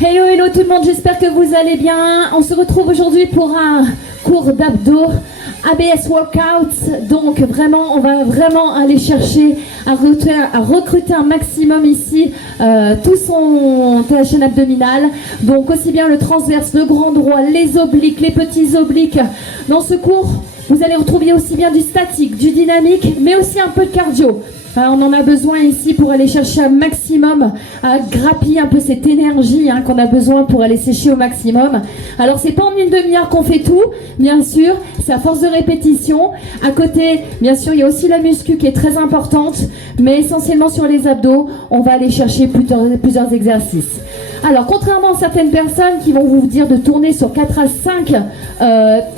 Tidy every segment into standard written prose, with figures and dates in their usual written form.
Hello, hello tout le monde, j'espère que vous allez bien. On se retrouve aujourd'hui pour un cours d'abdos, ABS Workouts. Donc vraiment, on va vraiment aller chercher à recruter un maximum ici ta chaîne abdominale. Donc aussi bien le transverse, le grand droit, les obliques, les petits obliques. Dans ce cours, vous allez retrouver aussi bien du statique, du dynamique, mais aussi un peu de cardio. On en a besoin ici pour aller chercher un maximum, à grappiller un peu cette énergie qu'on a besoin pour aller sécher au maximum. Alors c'est pas en une demi-heure qu'on fait tout, bien sûr, c'est à force de répétition. À côté, bien sûr, il y a aussi la muscu qui est très importante, mais essentiellement sur les abdos, on va aller chercher plusieurs exercices. Alors, contrairement à certaines personnes qui vont vous dire de tourner sur 4 à 5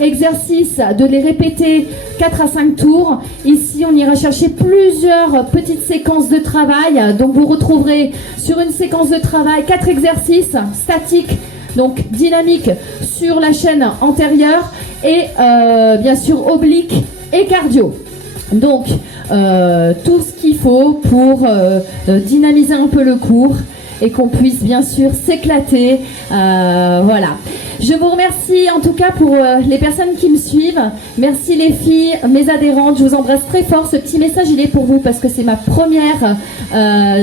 exercices, de les répéter 4 à 5 tours, ici on ira chercher plusieurs petites séquences de travail. Donc vous retrouverez sur une séquence de travail 4 exercices statiques, donc dynamiques sur la chaîne antérieure et bien sûr oblique et cardio. Donc tout ce qu'il faut pour dynamiser un peu le cours et qu'on puisse bien sûr s'éclater. Voilà. Je vous remercie en tout cas pour les personnes qui me suivent. Merci les filles, mes adhérentes. Je vous embrasse très fort. Ce petit message, il est pour vous parce que c'est ma première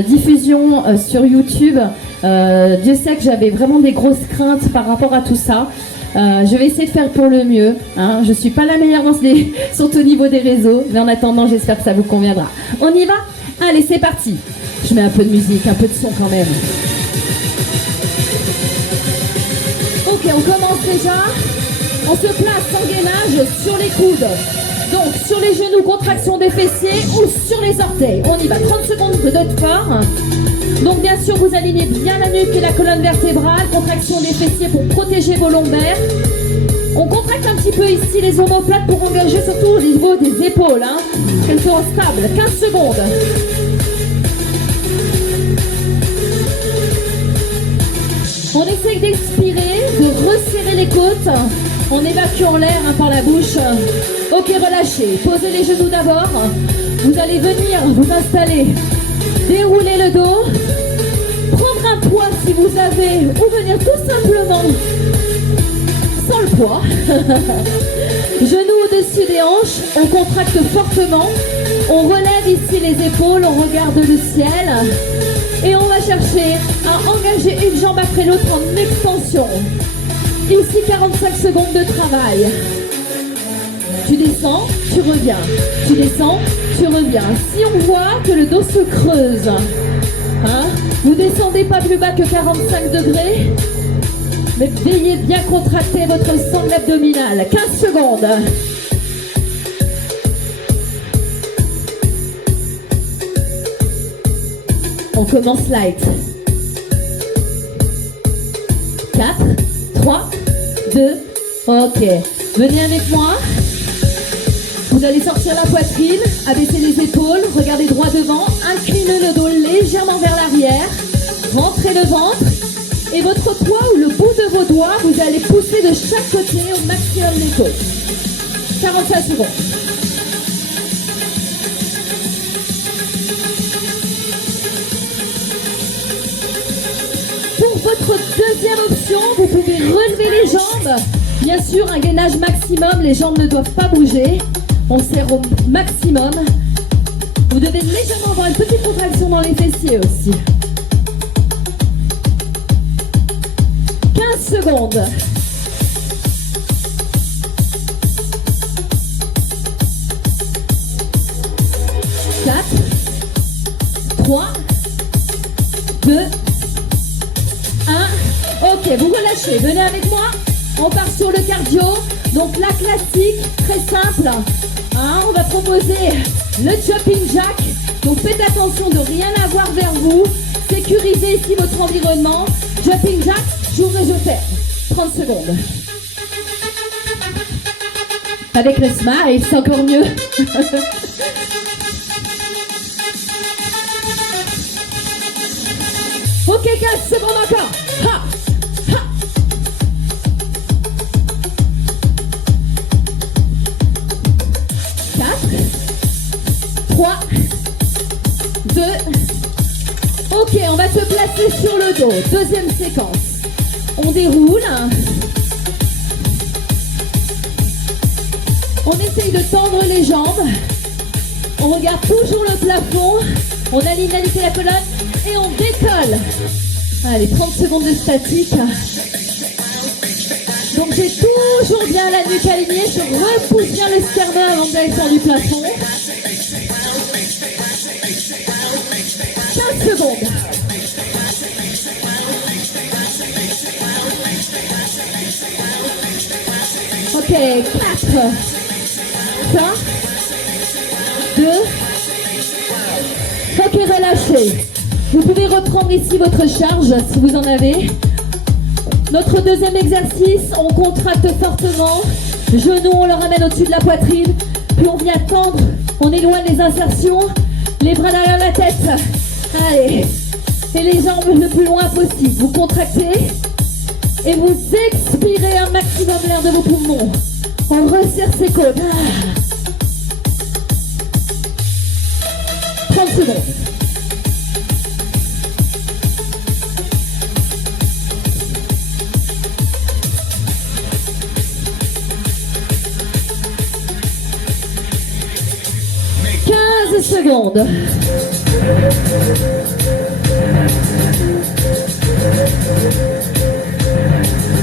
diffusion sur YouTube. Dieu sait que j'avais vraiment des grosses craintes par rapport à tout ça. Je vais essayer de faire pour le mieux. Je suis pas la meilleure surtout au niveau des réseaux. Mais en attendant, j'espère que ça vous conviendra. On y va ? Allez, c'est parti. Je mets un peu de musique, un peu de son quand même. Ok, on commence déjà. On se place en gainage sur les coudes. Donc, sur les genoux, contraction des fessiers ou sur les orteils. On y va, 30 secondes de fort. Donc, bien sûr, vous alignez bien la nuque et la colonne vertébrale. Contraction des fessiers pour protéger vos lombaires. On contracte un petit peu ici les omoplates pour engager surtout au niveau des épaules. Qu'elles soient stables. 15 secondes. On essaye d'expirer, de resserrer les côtes en évacuant l'air par la bouche. Ok, relâchez. Posez les genoux d'abord. Vous allez venir vous installer. Dérouler le dos. Prendre un poids si vous avez. Ou venir tout simplement sans le poids. Genoux au-dessus des hanches. On contracte fortement. On relève ici les épaules. On regarde le ciel. Et on va chercher à engager une jambe après l'autre en extension. Ici, 45 secondes de travail. Tu descends, tu reviens. Tu descends, tu reviens. Si on voit que le dos se creuse, vous descendez pas plus bas que 45 degrés, mais veillez bien contracter votre sangle abdominale. 15 secondes. On commence light. 4, 3, 2, ok. Venez avec moi. Vous allez sortir la poitrine, abaisser les épaules, regardez droit devant, inclinez le dos légèrement vers l'arrière, rentrez le ventre et votre poids ou le bout de vos doigts, vous allez pousser de chaque côté au maximum les côtes. 45 secondes. Votre deuxième option, vous pouvez relever les jambes. Bien sûr, un gainage maximum, les jambes ne doivent pas bouger. On serre au maximum. Vous devez légèrement avoir une petite contraction dans les fessiers aussi. 15 secondes. Quatre, 3, 2, ok, vous relâchez, venez avec moi. On part sur le cardio. Donc la classique, très simple. On va proposer le jumping jack. Donc faites attention de rien avoir vers vous. Sécurisez ici votre environnement. Jumping jack, j'ouvre et je ferme. 30 secondes. Avec le smile, c'est encore mieux. Ok, 15 secondes encore. Ha! 3, 2, ok, on va se placer sur le dos. Deuxième séquence. déroule. On essaye de tendre les jambes. On regarde toujours le plafond. On aligne la colonne et on décolle. Allez, 30 secondes de statique. Donc j'ai toujours bien la nuque alignée. Je repousse bien le sternum avant d'aller sur du plafond. 15 secondes. Ok, 4, 3, 2, ok, relâchez. Vous pouvez reprendre ici votre charge si vous en avez. Notre deuxième exercice, on contracte fortement. Genoux, on le ramène au-dessus de la poitrine. Puis on vient tendre, on éloigne les insertions. Les bras derrière la tête. Allez. Et les jambes le plus loin possible. Vous contractez. Et vous expirez un maximum l'air de vos poumons. On resserre ses côtes. 30 secondes. Secondes.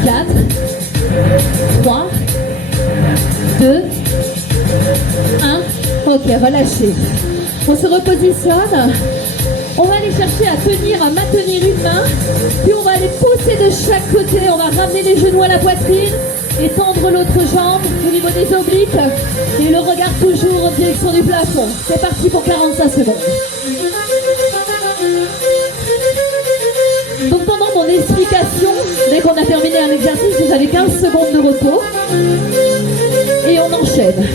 4, 3, 2, 1. Ok, relâchez. On se repositionne. On va aller chercher à tenir, à maintenir une main. Puis on va aller pousser de chaque côté. On va ramener les genoux à la poitrine et tendre l'autre jambe au niveau des obliques. Et le regard toujours en direction du plafond. C'est parti pour 45 secondes. Donc pendant mon explication, dès qu'on a terminé un exercice, vous avez 15 secondes de repos. Et on enchaîne.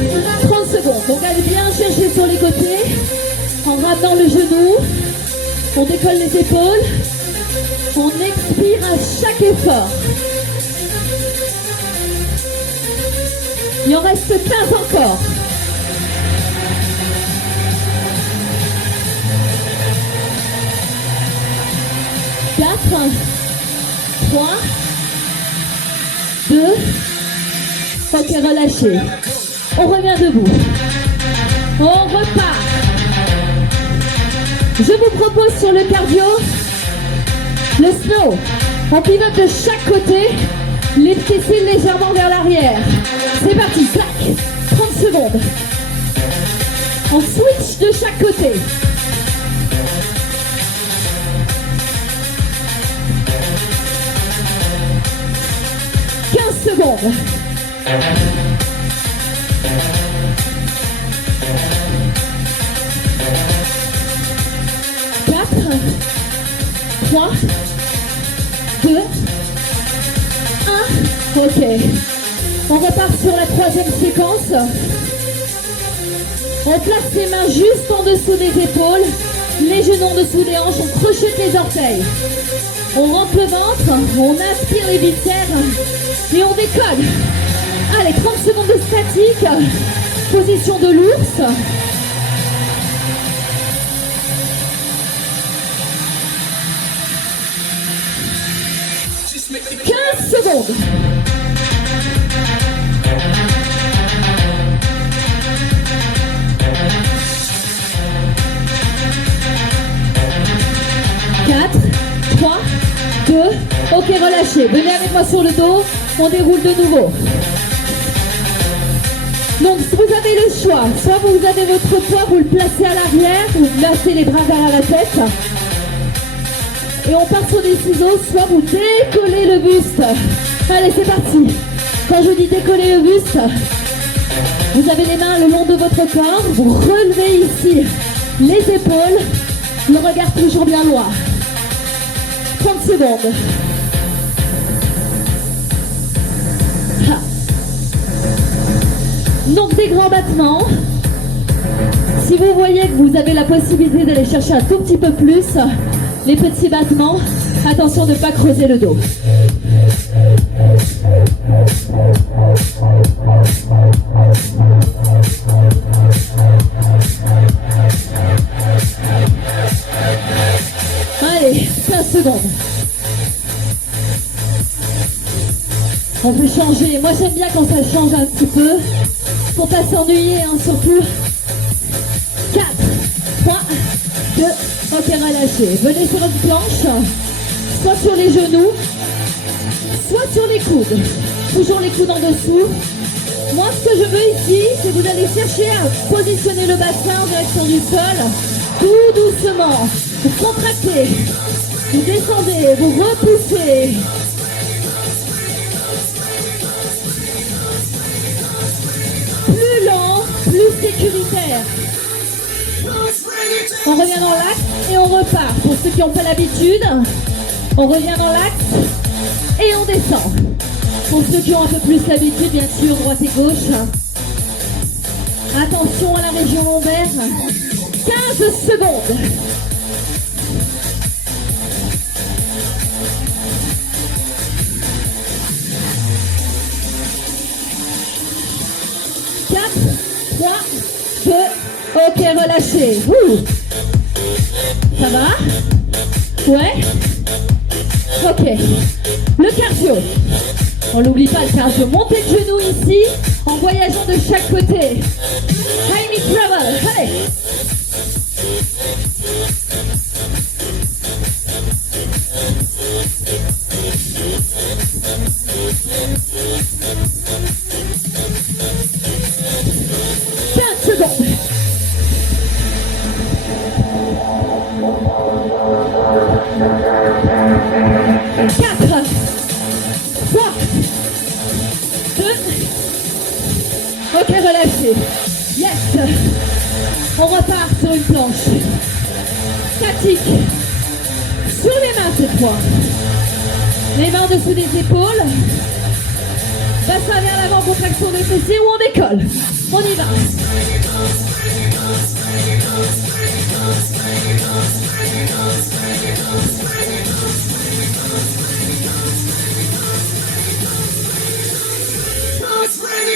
30 secondes. Donc allez bien chercher sur les côtés. En ramenant le genou. On décolle les épaules. On expire à chaque effort. Il en reste 15 encore. 4, 3, 2, ok, relâchez. On revient debout. On repart. Je vous propose sur le cardio, le snow. On pivote de chaque côté, les petits cils légèrement vers l'arrière. C'est parti, clac, 30 secondes. On switch de chaque côté. Secondes. 4, 3, 2, 1. Ok. On repart sur la troisième séquence. On place les mains juste en dessous des épaules, les genoux en dessous des hanches, on crochette les orteils. On rentre le ventre, on inspire les viscères et on décolle. Allez, 30 secondes de statique. Position de l'ours. Secondes. 4, 3, 2, ok, relâchez. Venez avec moi sur le dos, on déroule de nouveau. Donc vous avez le choix, soit vous avez votre poids, vous le placez à l'arrière, vous placez les bras derrière la tête. Et on part sur des ciseaux, soit vous décollez le buste. Allez, c'est parti. Quand je dis décoller le buste, vous avez les mains le long de votre corps, vous relevez ici les épaules, le regard toujours bien loin. 30 secondes. Donc des grands battements. Si vous voyez que vous avez la possibilité d'aller chercher un tout petit peu plus, les petits battements, attention de ne pas creuser le dos. Allez, 15 secondes. On peut changer. Moi j'aime bien quand ça change un petit peu. Pour pas s'ennuyer, hein, surtout. 4, 3, 2, ok, relâchez. Venez sur votre planche, soit sur les genoux, soit sur les coudes. Toujours les coudes en dessous. Moi, ce que je veux ici, c'est que vous allez chercher à positionner le bassin en direction du sol, tout doucement. Vous contractez, vous descendez, vous repoussez. Plus lent, plus sécuritaire. On revient dans l'axe et on repart. Pour ceux qui n'ont pas l'habitude, on revient dans l'axe et on descend. Pour ceux qui ont un peu plus l'habitude, bien sûr, droite et gauche. Attention à la région lombaire. 15 secondes. Ok, relâchez. Ça va? Ouais? Ok. Le cardio. On n'oublie pas le cardio. Montez de genoux ici en voyageant de chaque côté. High knee travel. Allez. Ok, relâchez. Yes. On repart sur une planche. Statique. Sur les mains cette fois. Les mains en dessous des épaules. Bassin vers l'avant, contraction des fessiers ou on décolle. On y va.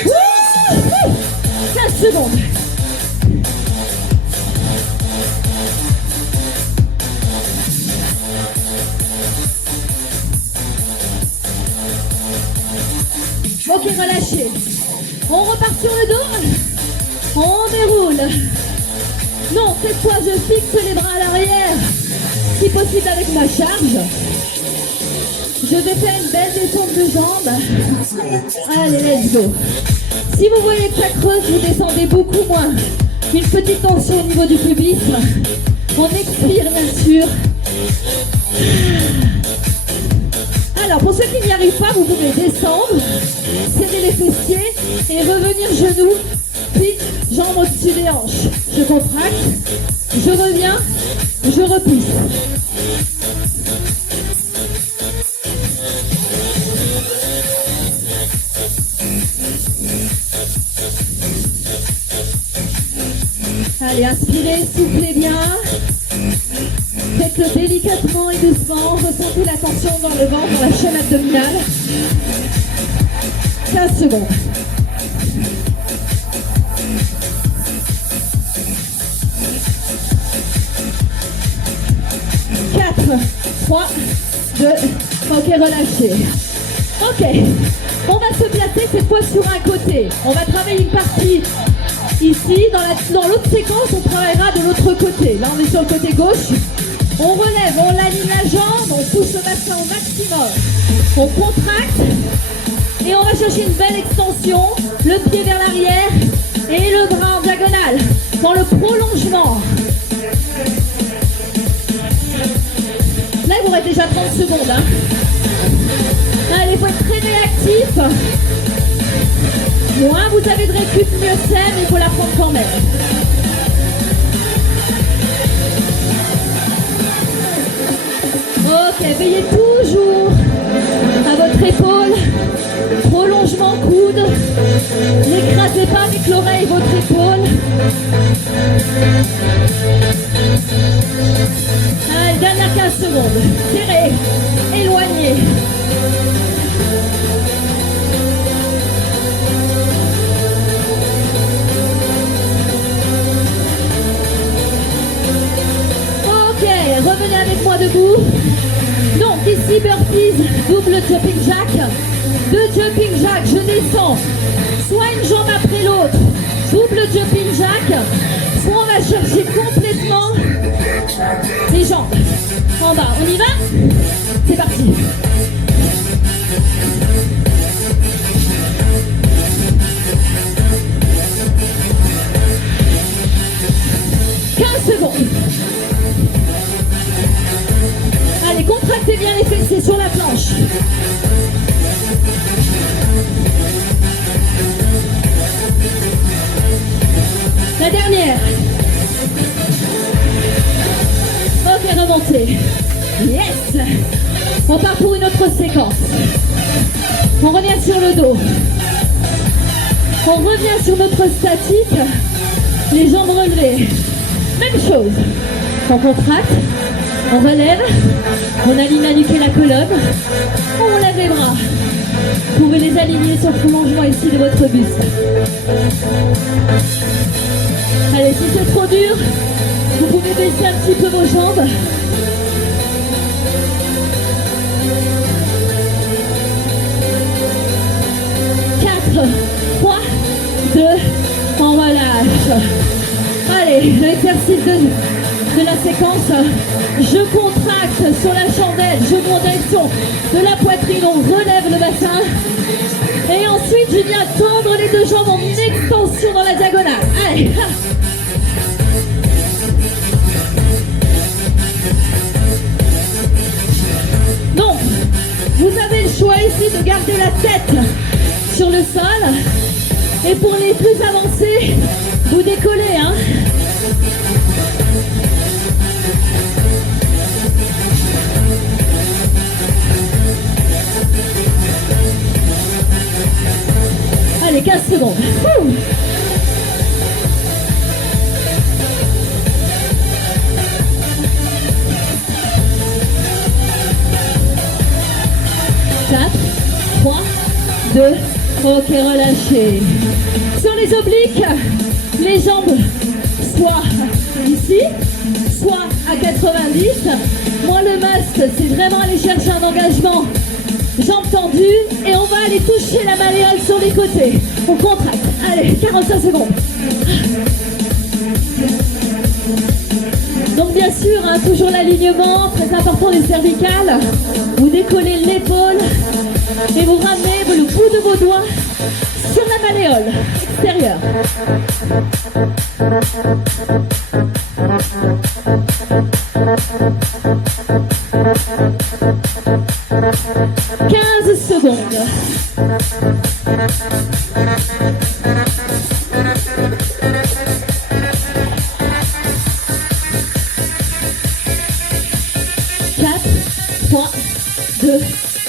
Wouh! 15 secondes. Ok, relâchez. On repart sur le dos. On déroule. Non, cette fois je fixe les bras à l'arrière. Si possible avec ma charge. Je vais faire une belle descente de jambes. Allez, let's go. Si vous voyez que ça creuse, vous descendez beaucoup moins. Une petite tension au niveau du pubis. On expire bien sûr. Alors pour ceux qui n'y arrivent pas, vous pouvez descendre, serrer les fessiers et revenir genoux, puis jambes au-dessus des hanches. Je contracte, je reviens, je repousse. Allez, inspirez, soufflez bien. Faites-le délicatement et doucement. Ressentez la tension dans le ventre, dans la chaîne abdominale. 15 secondes. Quatre, 3, 2, ok, relâchez. Ok, on va se placer cette fois sur un côté. On va travailler une partie ici. Dans l'autre séquence, on travaillera de l'autre côté. Là, on est sur le côté gauche. On relève, on aligne la jambe, on pousse le bassin au maximum. On contracte et on va chercher une belle extension. Le pied vers l'arrière et le bras en diagonale. Dans le prolongement. Là, il vous reste déjà 30 secondes. Hein. Allez, il faut être très réactif. Moins vous avez de récup, mieux c'est, mais il faut la prendre quand même. Ok, veillez toujours à votre épaule. Prolongement coude. N'écrasez pas avec l'oreille votre épaule. Allez, dernière 15 secondes. Serrez, éloignez. Ok, revenez avec moi debout. Donc ici 6 burpees, double jumping jack, 2 jumping jack, je descends, soit une jambe après l'autre, double jumping jack, soit on va chercher complètement les jambes en bas. On y va? C'est parti. 15 secondes. Allez, contractez bien les fessiers sur la planche. La dernière. Ok, remontez. Yes. On part pour une autre séquence. On revient sur le dos. On revient sur notre statique. Les jambes relevées. Même chose. On contracte. On relève. On aligne la nuque et la colonne. On lève les bras. Vous pouvez les aligner sur le prolongement ici de votre buste. Allez, si c'est trop dur, vous pouvez baisser un petit peu vos jambes. Quatre, 3, 2, on relâche. Allez, l'exercice de la séquence. Je contracte sur la chandelle, je monte direction de la poitrine, on relève le bassin. Et ensuite, je viens tendre les deux jambes en extension dans la diagonale. Allez. Donc, vous avez le choix ici de garder la tête sur le sol. Et pour les plus avancés, vous décollez, hein. Allez, 15 secondes. Ouh. Ok, relâchez. Sur les obliques, les jambes soit ici, soit à 90. Moi, le must, c'est vraiment aller chercher un engagement. Jambes tendues et on va aller toucher la malléole sur les côtés. On contracte. Allez, 45 secondes. Donc bien sûr, hein, toujours l'alignement, très important des cervicales. Vous décollez l'épaule et vous ramenez le bout de vos doigts sur la malléole extérieure. « 15 secondes.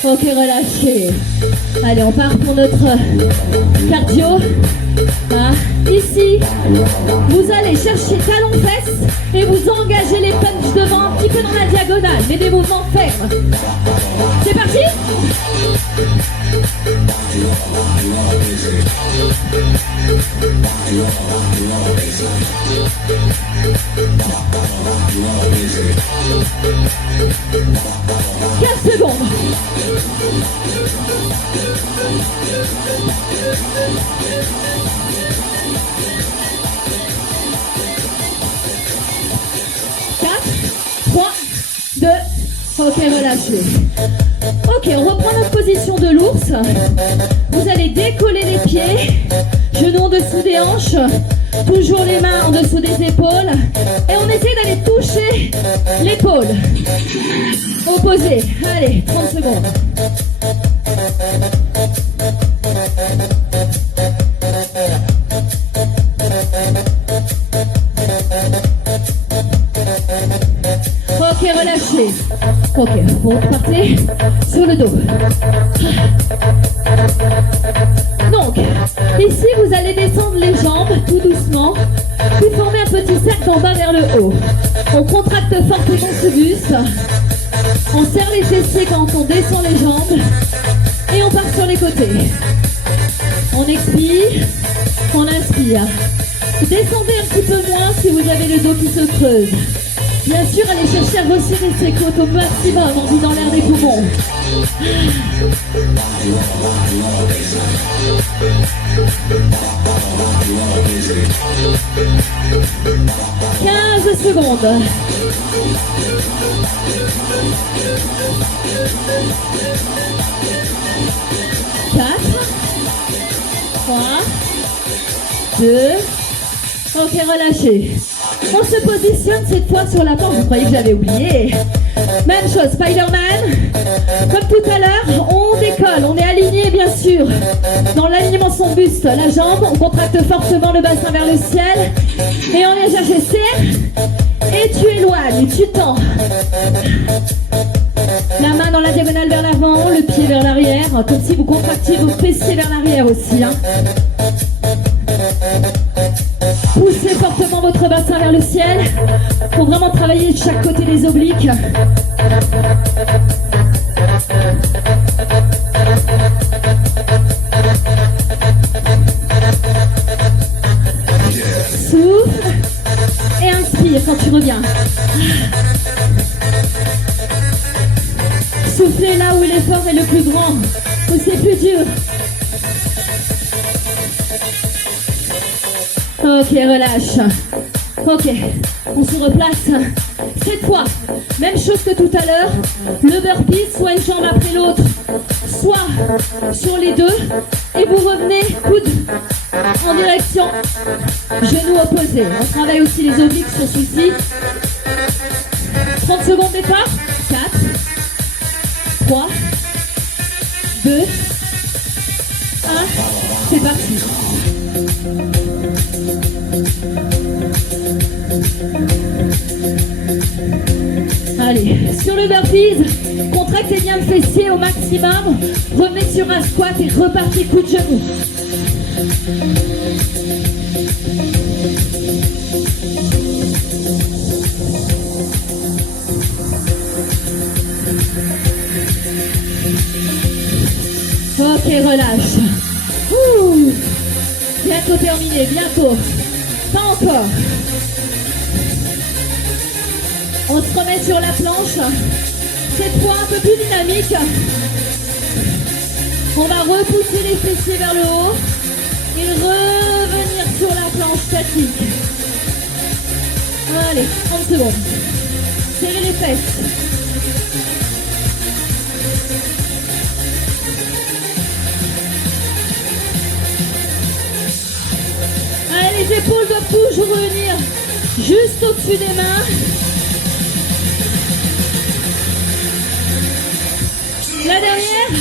Ok, relâchez. Allez, on part pour notre cardio. Ah, ici, vous allez chercher talons-fesses et vous engagez les punches devant un petit peu dans la diagonale, mais des mouvements fermes. C'est parti? « 15 secondes. Ok, relâchez. Ok, on reprend notre position de l'ours. Vous allez décoller les pieds, genoux en dessous des hanches, toujours les mains en dessous des épaules. Et on essaie d'aller toucher l'épaule. Opposé. Allez, 30 secondes. Ok, relâchez. Ok, vous repartez sur le dos. Donc, ici, vous allez descendre les jambes tout doucement, puis former un petit cercle en bas vers le haut. On contracte fortement ce buste. On serre les fessiers quand on descend les jambes. Et on part sur les côtés. On expire, on inspire. Descendez un petit peu moins si vous avez le dos qui se creuse. Bien sûr, allez chercher à resserrer ses côtes au maximum en vidant l'air des poumons. 15 secondes. 4, 3, 2, ok, relâchez. On se positionne cette fois sur la porte, vous croyez que j'avais oublié. Même chose, Spider-Man. Comme tout à l'heure, on décolle, on est aligné bien sûr. Dans l'alignement de son buste, la jambe, on contracte fortement le bassin vers le ciel. Et on vient chercher, serre. Et tu éloignes, tu tends. La main dans la diagonale vers l'avant, le pied vers l'arrière, comme si vous contractiez vos fessiers vers l'arrière aussi. Hein. Poussez fortement votre bassin vers le ciel pour vraiment travailler de chaque côté des obliques. Souffle et inspire quand tu reviens. Soufflez là où l'effort est le plus grand, où c'est plus dur. Ok, relâche. Ok, on se replace. Cette fois, même chose que tout à l'heure, le burpee, soit une jambe après l'autre, soit sur les deux, et vous revenez, coude en direction, genou opposé. On travaille aussi les obliques sur celui-ci. 30 secondes départ. 4, 3, 2, 1, c'est parti. Allez, sur le burpees, contractez bien le fessier au maximum, revenez sur un squat et repartez coup de genou. Ok, relâche. Ouh. Bientôt terminé, bientôt. Pas encore. On se remet sur la planche. Cette fois un peu plus dynamique. On va repousser les fessiers vers le haut et revenir sur la planche statique. Allez, 30 secondes. Serrez les fesses. Allez, les épaules doivent toujours revenir juste au-dessus des mains. La dernière.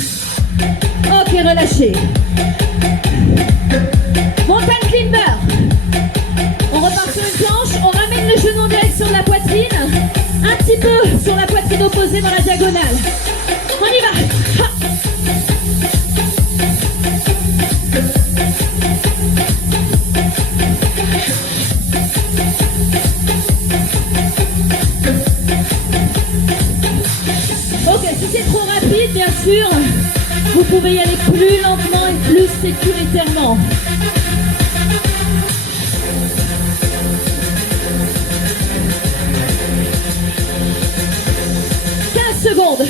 Ok, relâchez. Mountain climber. On repart sur une planche. On ramène le genou en direction de la poitrine. Un petit peu sur la poitrine opposée dans la diagonale. On y va. Ha. Ok, si c'est trop rapide, bien sûr, vous pouvez y aller plus lentement et plus sécuritairement. Secondes.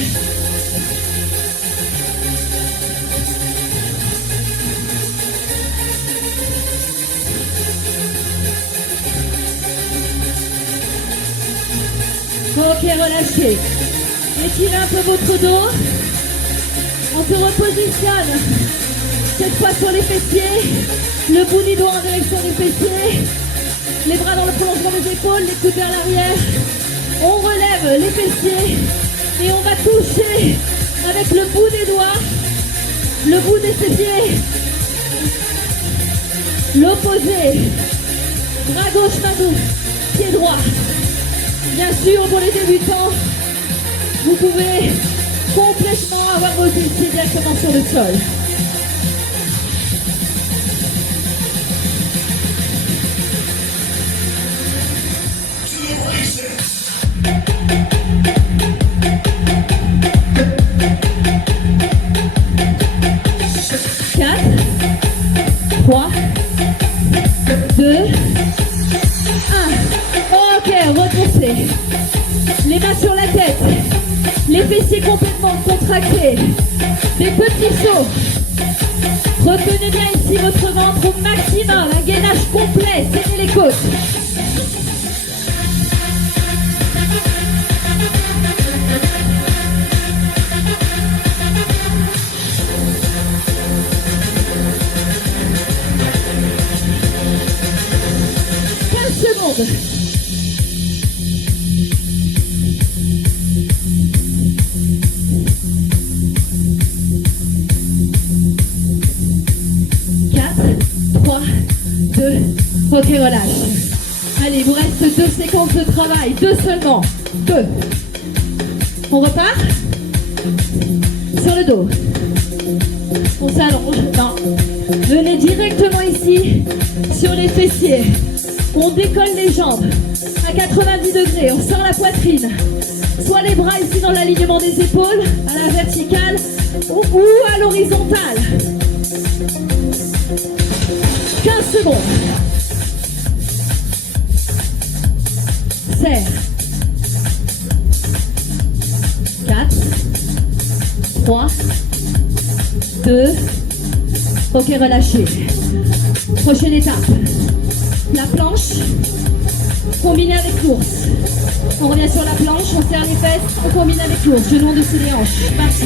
Ok, relâchez. Étirez un peu votre dos. On se repositionne. Cette fois sur les fessiers. Le bout du dos en direction des fessiers. Les bras dans le prolongement des épaules, les coudes vers l'arrière. On relève les fessiers. Et on va toucher avec le bout des doigts, le bout des pieds, l'opposé, bras gauche, main gauche, pied droit. Bien sûr, pour les débutants, vous pouvez complètement avoir vos pieds directement sur le sol. fessiers complètement contractés. Des petits sauts. Retenez bien ici votre ventre au maximum. Un gainage complet. Serrez les côtes. Secondes. 4, 3, 2, ok, relâche. Allez, il vous reste 2 séquences de travail, 2 seulement, 2. On repart sur le dos. On s'allonge, non. Venez directement ici sur les fessiers. On décolle les jambes à 90 degrés, on sort la poitrine. Soit les bras ici dans l'alignement des épaules, à la verticale ou à l'horizontale. 15 secondes. Serre. 4, 3, 2, ok, relâchez. Prochaine étape. La planche, combinée avec l'ours. On revient sur la planche, on serre les fesses, on combine avec l'ours. Genoux en dessous des hanches. Parti.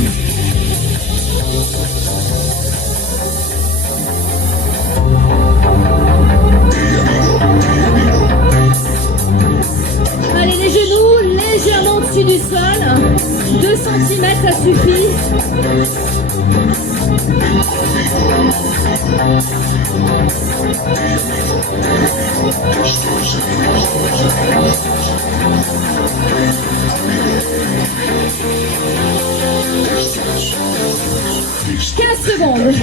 Allez, les genoux légèrement au-dessus du sol. 2 cm, ça suffit. Secondes.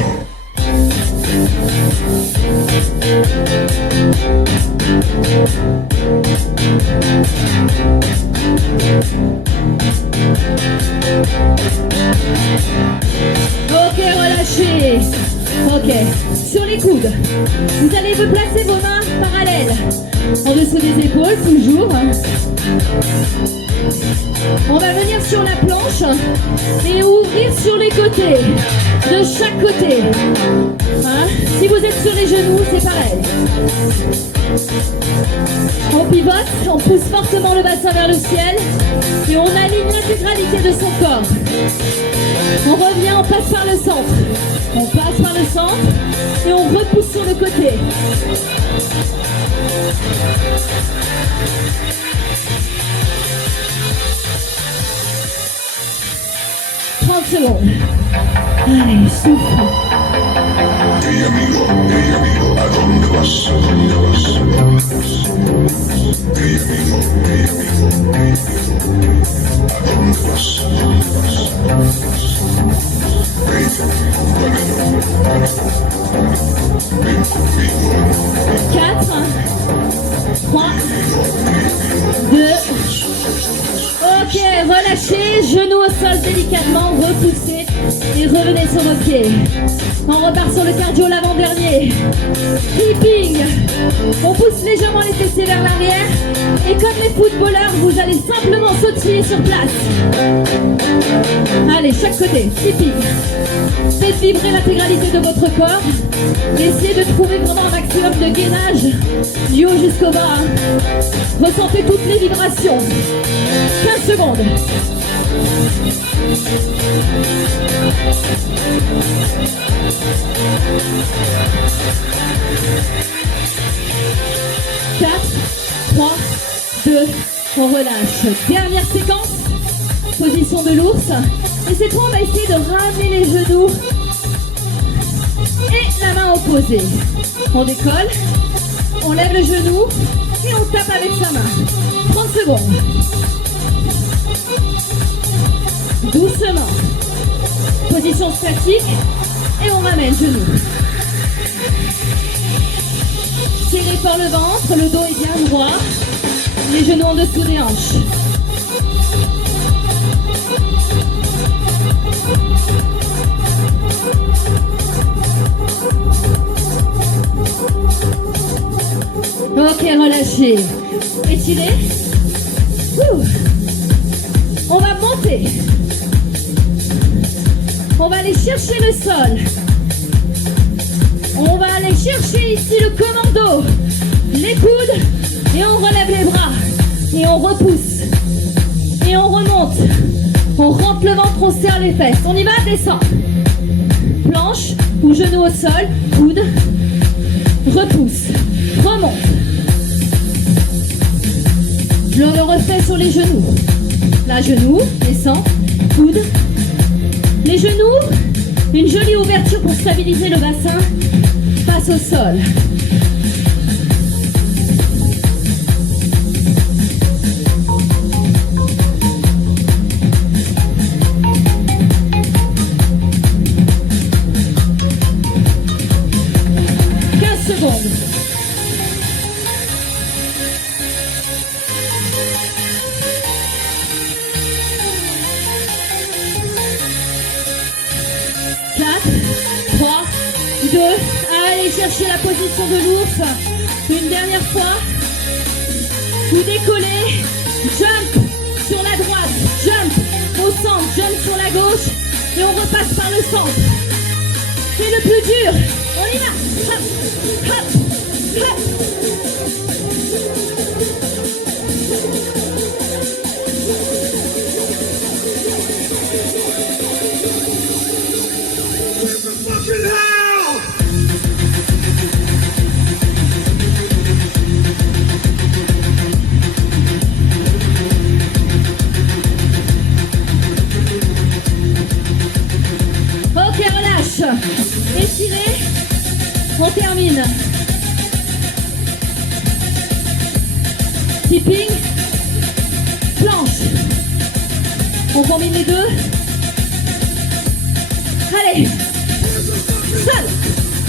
Ok, relâchez. Ok, sur les coudes. Vous allez vous placer vos mains parallèles. En dessous des épaules, toujours. On va venir sur la planche et ouvrir sur les côtés. De chaque côté. Hein? Si vous êtes sur les genoux, c'est pareil. On pivote, on pousse fortement le bassin vers le ciel et on aligne l'intégralité de son corps. On revient, on passe par le centre. On passe par le centre et on repousse sur le côté. Secondes. Allez, souffle. Hey amigo, ¿a dónde vas? ¿A dónde vas? Hey amigo, ¿a dónde vas? ¿A dónde vas? Hey, ven conmigo. 4, 3, 2, ok, relâchez, genoux au sol délicatement, repoussez et revenez sur vos pieds. On repart sur le cardio l'avant-dernier. Keeping. On pousse légèrement les fessiers vers l'arrière et comme les footballeurs, vous allez simplement sautiller sur place. Allez, chaque côté, keeping. Faites vibrer l'intégralité de votre corps. Essayez de trouver vraiment un maximum de gainage du haut jusqu'au bas. Ressentez toutes les vibrations. 15 secondes. Quatre, 3, 2, on relâche. Dernière séquence, position de l'ours. Et cette fois, on va essayer de ramener les genoux et la main opposée. On décolle, on lève le genou et on tape avec sa main. 30 secondes. Doucement. Position statique et on ramène genou. Tirez par le ventre, le dos est bien droit. Les genoux en dessous des hanches. Ok, relâchez. Étirez. On va monter On va aller chercher le sol. On va aller chercher ici le commando. Les coudes. Et on relève les bras. Et on repousse. Et on remonte. On rentre le ventre, on serre les fesses. On y va, descend. Planche ou genou au sol. Coude. Repousse. Remonte. Je le refais sur les genoux. Là, genou, descend. Coude. Les genoux. Une jolie ouverture pour stabiliser le bassin. Face au sol. Secondes. Quatre, 3, 2, allez chercher la position de l'ours. Une dernière fois. Vous décollez. Jump sur la droite. Jump au centre. Jump sur la gauche. Et on repasse par le centre. C'est le plus dur. On y va. Hop, hop, hop. Ok, relâche. Étirez. On termine. Tipping. Planche. On combine les deux. Allez. Sol.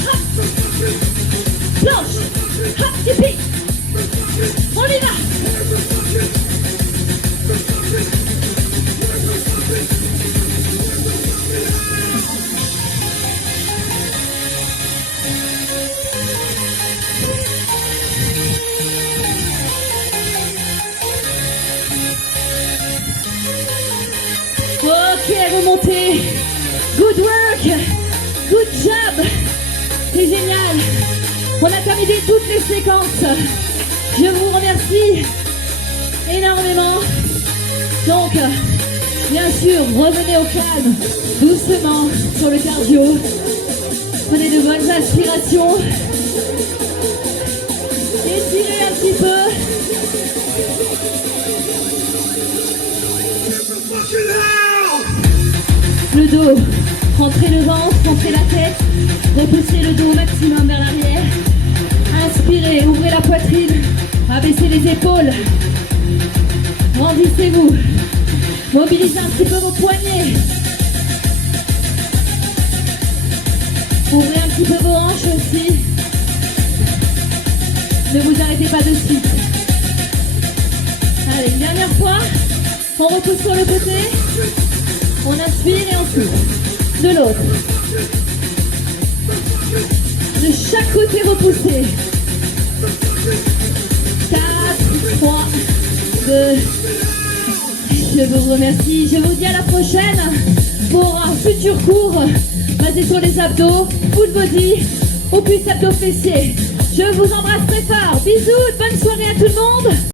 Hop. Planche. Hop, tipping. On y va. Ok, remontez. Good work. Good job. C'est génial. On a terminé toutes les séquences. Je vous remercie énormément. Donc, bien sûr, revenez au calme. Doucement sur le cardio. Prenez de bonnes inspirations. Étirez un petit peu. Le dos, rentrez le ventre, rentrez la tête, repoussez le dos au maximum vers l'arrière. Inspirez, ouvrez la poitrine, abaissez les épaules. Grandissez-vous. Mobilisez un petit peu vos poignets. Ouvrez un petit peu vos hanches aussi. Ne vous arrêtez pas de suite. Allez, une dernière fois. On repousse sur le côté. On inspire et on souffle. De l'autre. De chaque côté repoussé. 4, 3, 2. Je vous remercie. Je vous dis à la prochaine pour un futur cours basé sur les abdos, full body ou plus abdos fessiers. Je vous embrasse très fort. Bisous, bonne soirée à tout le monde.